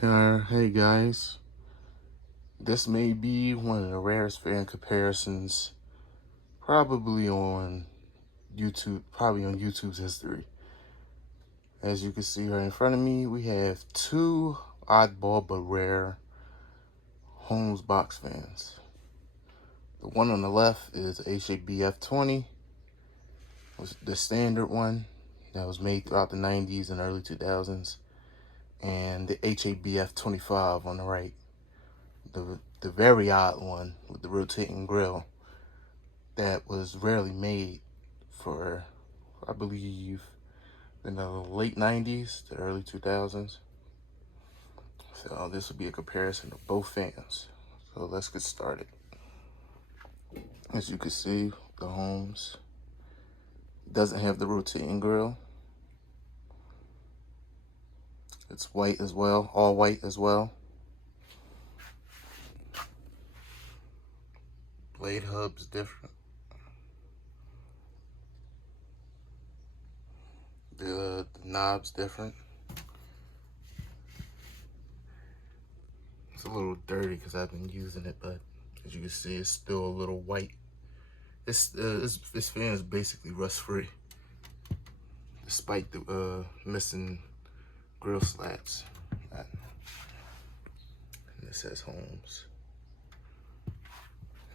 Hey guys, this may be one of the rarest fan comparisons probably on YouTube's history. As you can see right in front of me, we have two oddball but rare Holmes box fans. The one on the left is HABF-20, was the standard one that was made throughout the 90s and early 2000s, and the HABF-25 on the right, the very odd one with the rotating grill that was rarely made for, I believe, in the late 90s to early 2000s. So this will be a comparison of both fans. So let's get started. As you can see, the Holmes doesn't have the rotating grill. It's white as well, all white as well. Blade hub's different. The knob's different. It's a little dirty because I've been using it, but as you can see, it's still a little white. This fan is basically rust-free, despite the missing grill slats. And it says Holmes.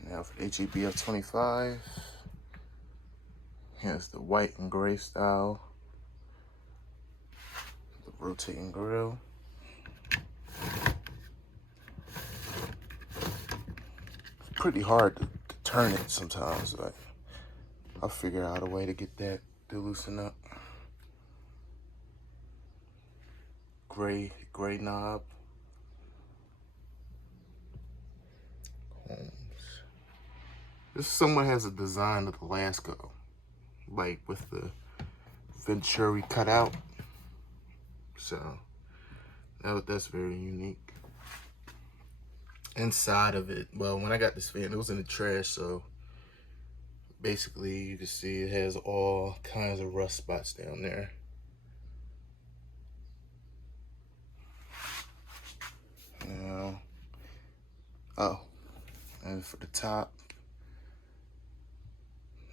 Now for the HABF-25, here's the white and gray style, the rotating grill. It's pretty hard to turn it sometimes, but I'll figure out a way to get that to loosen up. Gray knob. Holmes. This somewhat has a design of the Lasco, like with the Venturi cut out. So that's very unique. Inside of it, well, when I got this fan, it was in the trash, so basically you can see it has all kinds of rust spots down there. Now, and for the top,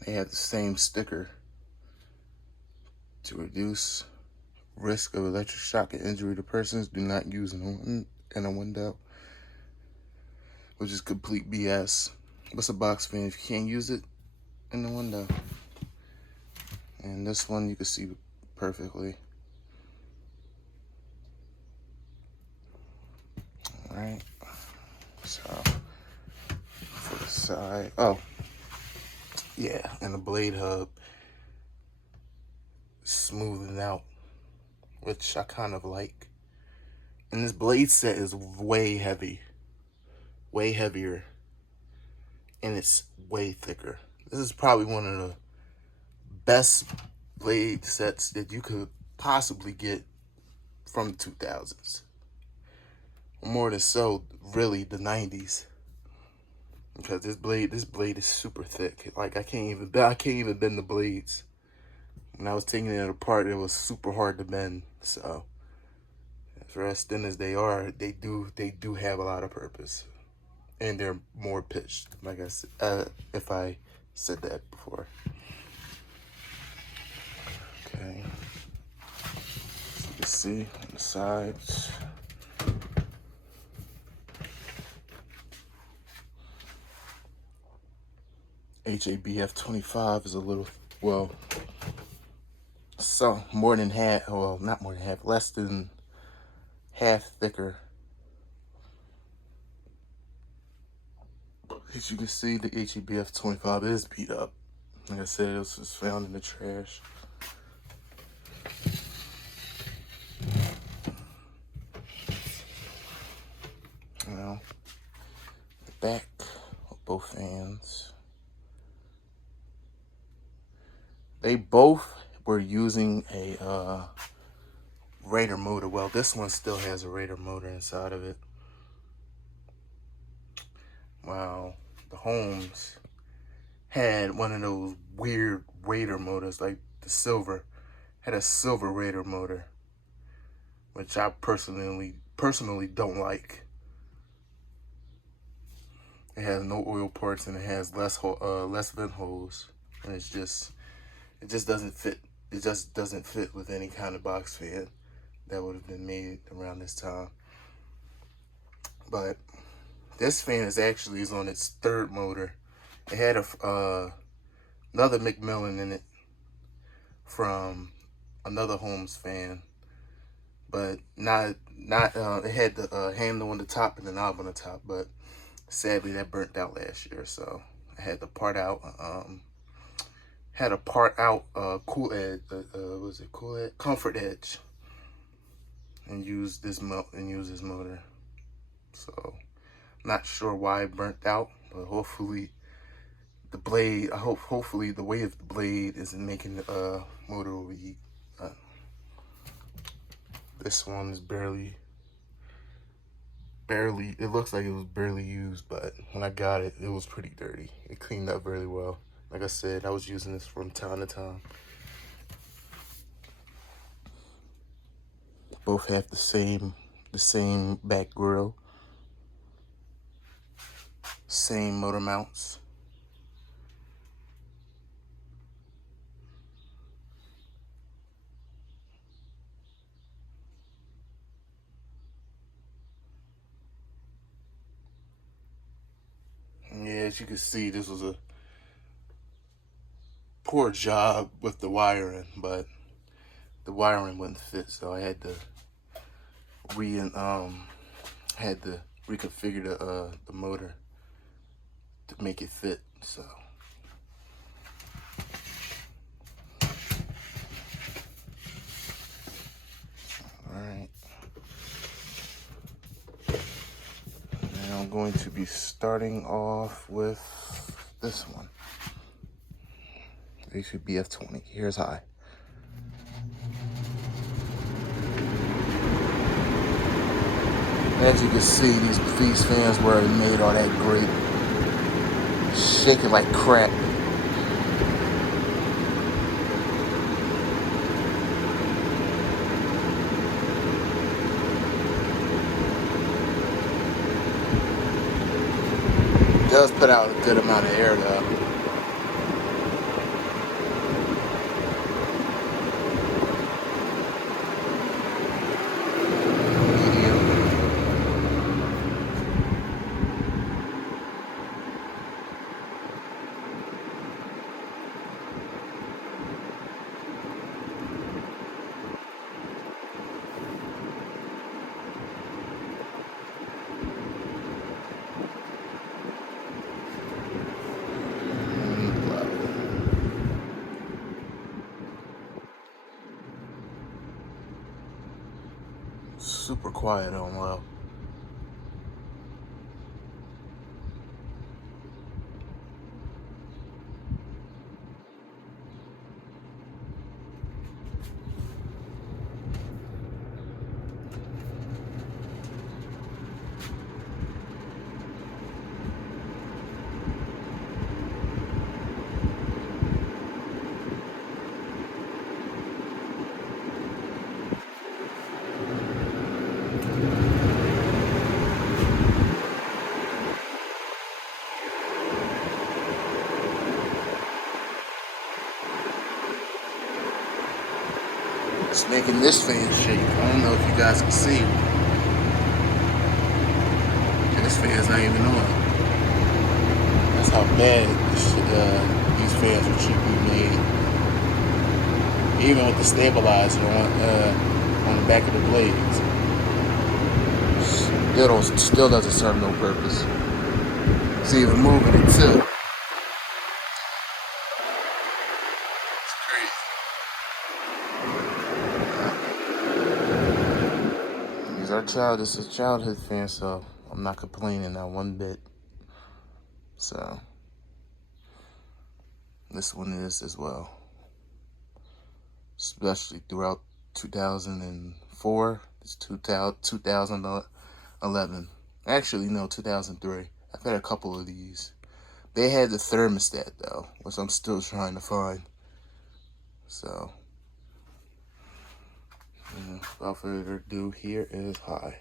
they have the same sticker to reduce risk of electric shock and injury to persons. Do not use in a window, which is complete BS. What's a box fan if you can't use it in the window? And this one you can see perfectly. All right, so for the side, yeah, and the blade hub smoothing out, which I kind of like. And this blade set is way heavier, and it's way thicker. This is probably one of the best blade sets that you could possibly get from the 2000s. More than so, really, the 90s. Because this blade is super thick. Like I can't even bend the blades. When I was taking it apart, it was super hard to bend. So as thin as they are, they do have a lot of purpose, and they're more pitched. Like I said, if I said that before. Okay, so you can see on the sides. HABF-25 is a little, well, so more than half, well, not more than half, less than half thicker. As you can see, the HABF-25 is beat up. Like I said, this was found in the trash. Now, the back of both fans. They both were using a Raider motor. Well, this one still has a Raider motor inside of it. Wow, the Holmes had one of those weird Raider motors, like the silver, had a silver Raider motor, which I personally personally don't like. It has no oil ports and it has less vent holes, and it just doesn't fit. It just doesn't fit with any kind of box fan that would have been made around this time. But this fan is on its third motor. It had another McMillan in it from another Holmes fan, but not it had the handle on the top and the knob on the top, but sadly that burnt out last year, so I had to part out cool edge, was it cool edge, comfort edge, and use this motor. So not sure why it burnt out, but hopefully the blade, hopefully the weight of the blade isn't making the motor overheat. This one is barely, it looks like it was barely used, but when I got it, it was pretty dirty. It cleaned up really well. Like I said, I was using this from time to time. Both have the same back grill, same motor mounts. And yeah, as you can see, this was a poor job with the wiring, but the wiring wouldn't fit, so I had to reconfigure the motor to make it fit. So all right, and I'm going to be starting off with this one, HABF-20. Here's high. As you can see, these fans weren't made all that great. Shaking like crap. It does put out a good amount of air though. Super quiet on low. It's making this fan shake. I don't know if you guys can see. This fan's not even on. That's how bad these fans are cheaply made. Even with the stabilizer on the back of the blades, still doesn't serve no purpose. It's even moving it too. This is a childhood fan, so I'm not complaining not one bit. So this one is as well, especially throughout 2004. It's 2011. Actually, no, 2003. I've had a couple of these. They had the thermostat though, which I'm still trying to find. So without further ado, here is high.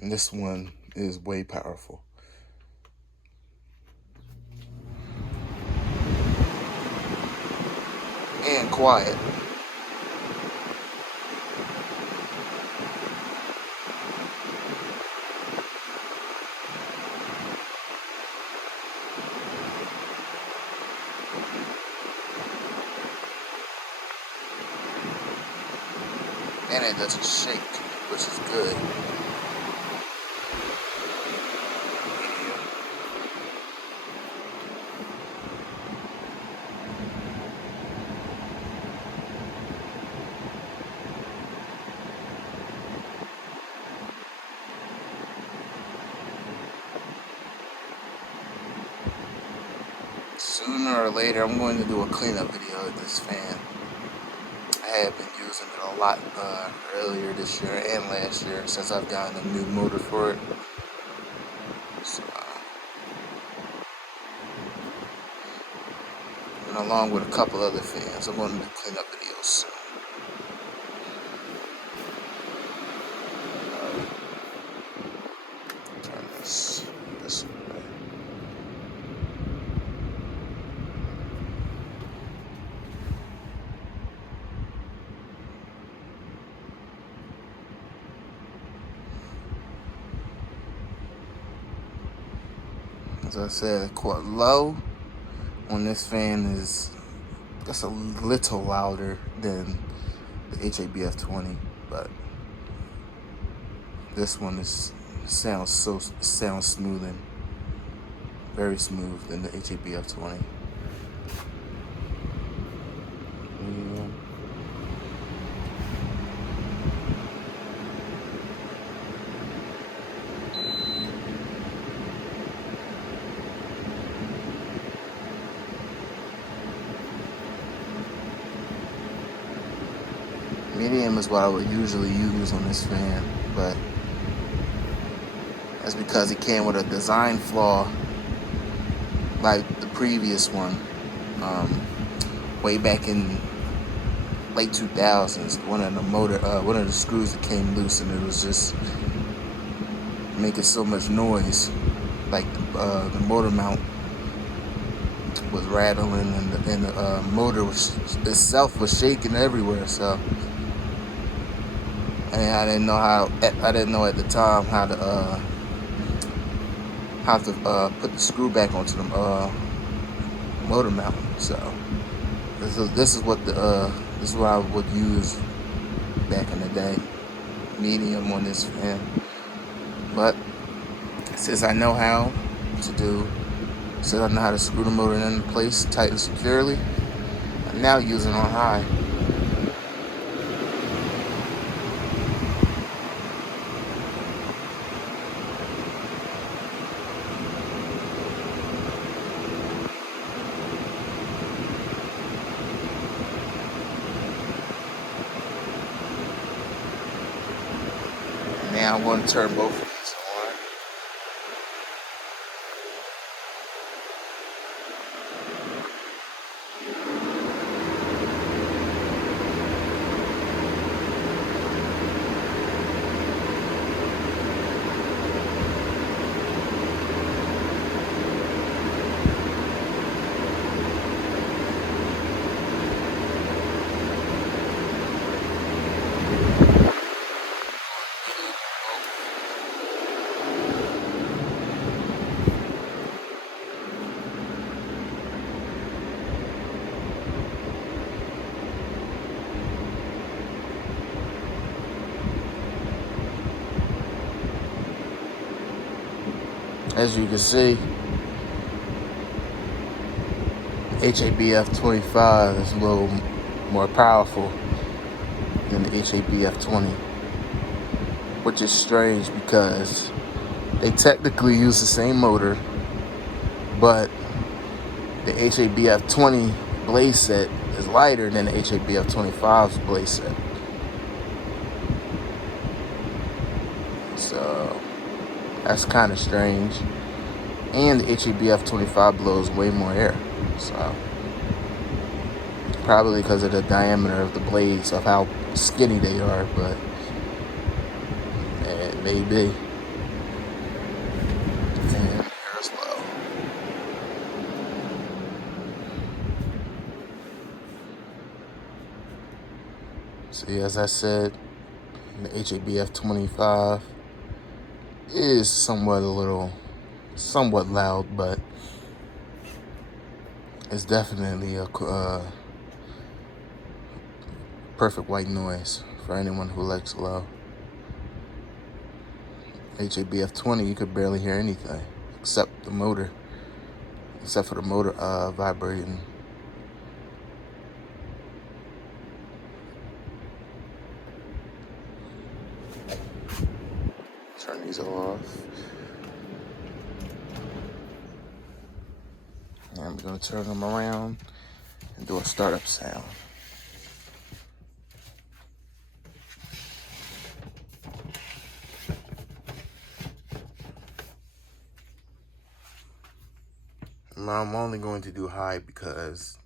And this one is way powerful. And quiet. And it doesn't shake, which is good. Sooner or later, I'm going to do a cleanup video of this fan. I have been using it a lot earlier this year and last year since I've gotten a new motor for it. So, and along with a couple other fans, I'm going to do cleanup videos soon. Turn this way. As I said, quite low on this fan is just a little louder than the HABF-20, but this one sounds smooth and very smooth than the HABF-20. Medium is what I would usually use on this fan, but that's because it came with a design flaw like the previous one, way back in late 2000s. One of the screws that came loose, and it was just making so much noise. Like the motor mount was rattling, and the motor itself was shaking everywhere. So. And I didn't know at the time how to put the screw back onto the motor mount. So this is what I would use back in the day, medium on this fan. But since I know how to screw the motor in place tight and securely, I'm now using it on high. Now I'm going to turn both of these on. As you can see, HABF-25 is a little more powerful than the HABF-20, which is strange because they technically use the same motor, but the HABF-20 blade set is lighter than the HABF-25's blade set. So that's kind of strange. And the HABF-25 blows way more air. So probably because of the diameter of the blades, of how skinny they are, but it may be. See, as I said, the HABF-25 is somewhat loud, but it's definitely a perfect white noise for anyone who likes low. HABF-20, you could barely hear anything except for the motor vibrating. Turn these all off. And I'm going to turn them around and do a startup sound. I'm only going to do high because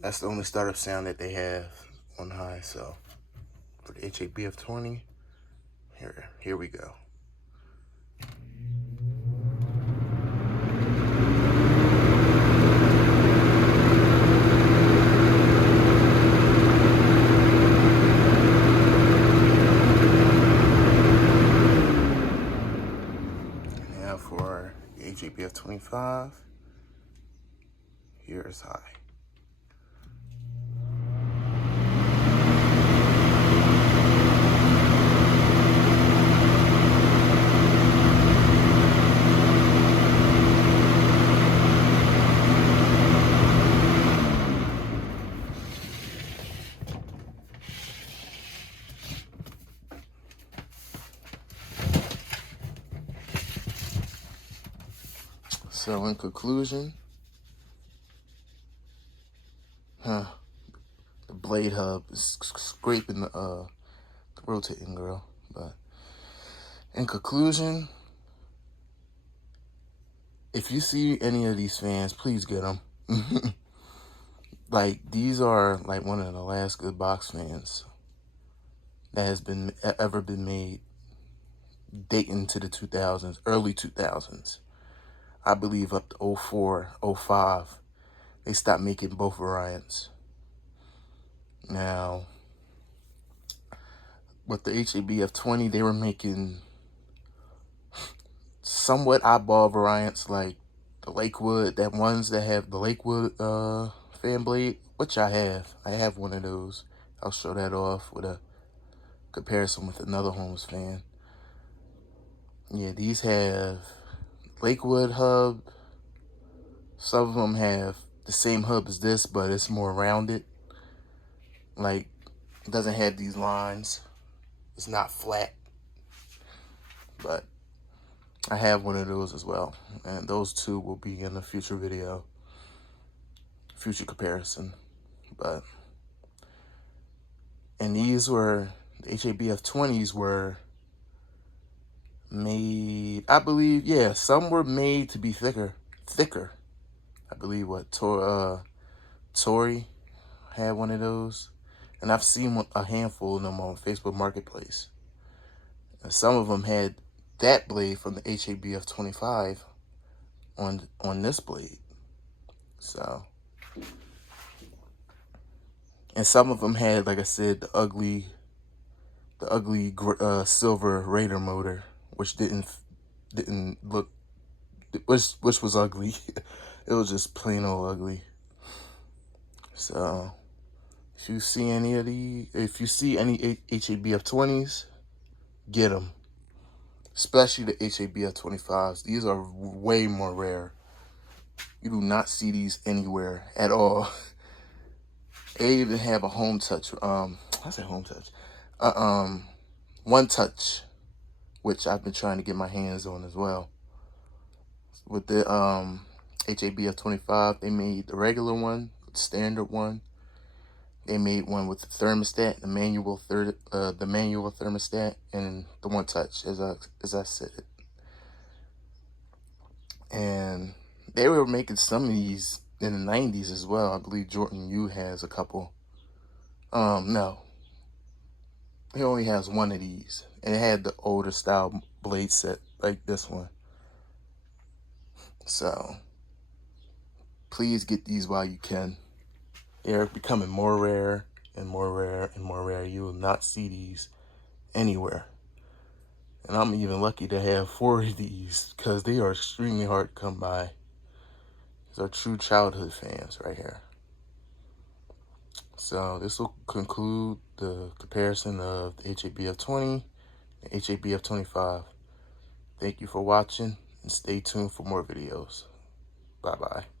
that's the only startup sound that they have on high. So for the HABF-20, here we go. Now for the HABF-25, here is high. So in conclusion, the blade hub is scraping the rotating grill. But in conclusion, if you see any of these fans, please get them. Like, these are like one of the last good box fans that has ever been made, dating to the 2000s, early 2000s. I believe up to 04, 05, they stopped making both variants. Now, with the HABF-20, they were making somewhat oddball variants like the Lakewood, ones that have the Lakewood fan blade, which I have. I have one of those. I'll show that off with a comparison with another Holmes fan. Yeah, these have Lakewood hub. Some of them have the same hub as this, but it's more rounded. Like, it doesn't have these lines. It's not flat. But I have one of those as well. And those two will be in a future video. Future comparison. And these were, the HABF-20s were made, I believe, yeah, some were made to be thicker. I believe Tory had one of those. And I've seen a handful of them on Facebook Marketplace. And some of them had that blade from the HABF-25 on this blade. So, and some of them had, like I said, the ugly silver Raider motor, which didn't look, which was ugly. It was just plain old ugly. So, if you see any HABF-20s, get them. Especially the HABF-25s. These are way more rare. You do not see these anywhere at all. They even have a home touch. I say home touch. One touch, which I've been trying to get my hands on as well. With the HABF-25, they made the regular one, the standard one. They made one with the thermostat, the manual thermostat, and the one touch, as I said it. And they were making some of these in the 90s as well. I believe Jordan U has a couple. No. He only has one of these. And it had the older style blade set like this one. So, please get these while you can. They're becoming more rare and more rare and more rare. You will not see these anywhere. And I'm even lucky to have 4 of these because they are extremely hard to come by. These are true childhood fans right here. So this will conclude the comparison of the HABF-20 and HABF-25. Thank you for watching and stay tuned for more videos. Bye-bye.